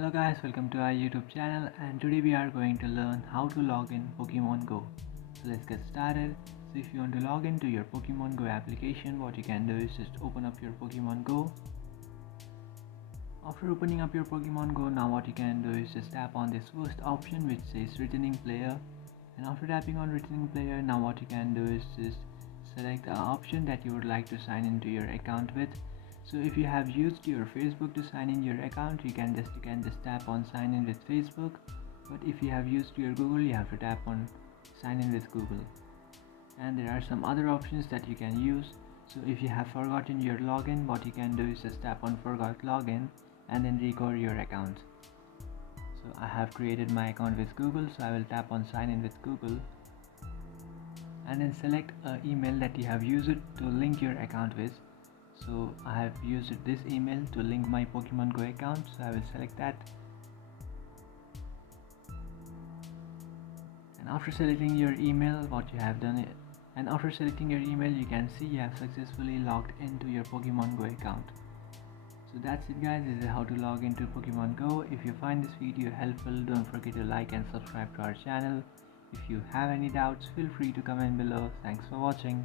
Hello guys, welcome to our YouTube channel, and today we are going to learn how to log in Pokemon Go. So let's get started. So if you want to log into your Pokemon Go application, what you can do is just open up your Pokemon Go. After opening up your Pokemon Go, now what you can do is just tap on this first option which says returning player, and after tapping on returning player, now what you can do is just select an option that you would like to sign into your account with. So if you have used your Facebook to sign in your account, you can just tap on sign in with Facebook. But if you have used your Google, you have to tap on sign in with Google. And there are some other options that you can use. So if you have forgotten your login, what you can do is just tap on forgot login and then record your account. So I have created my account with Google, so I will tap on sign in with Google and then select an email that you have used to link your account with. So I have used this email to link my Pokemon Go account, so I will select that. And after selecting your email, what you have done you can see you have successfully logged into your Pokemon Go account. So that's it guys, this is how to log into Pokemon Go. If you find this video helpful, don't forget to like and subscribe to our channel. If you have any doubts, feel free to comment below. Thanks for watching.